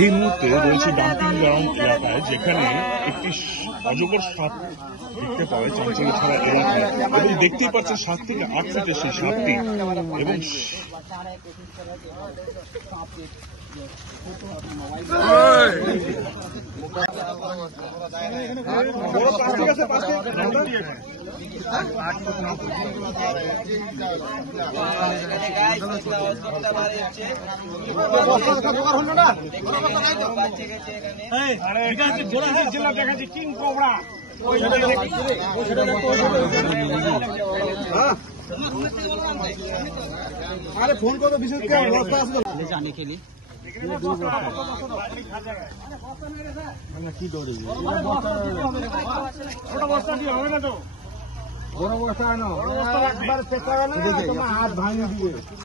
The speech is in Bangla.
এই মুহূর্তে রয়েছে ডাম্পিং গ্রাউন্ড এলাকায়, যেখানে একটি অজগর সাপ দেখতে পাওয়া যায় চাঞ্চল্য ছাড়া এলাকায়, এবং দেখতেই পাচ্ছেন 7 থেকে 8 ফিটের সেই সাপটি। এবং আরে ফোন করো বিশেষ করে বস্তা আসবে জানি খেলি কি দৌড়ি ছোট বস্তা কি হবে না তো বড় বস্তা না একবার চেষ্টা করলে তোমার হাত ভাঙিয়ে দিবে।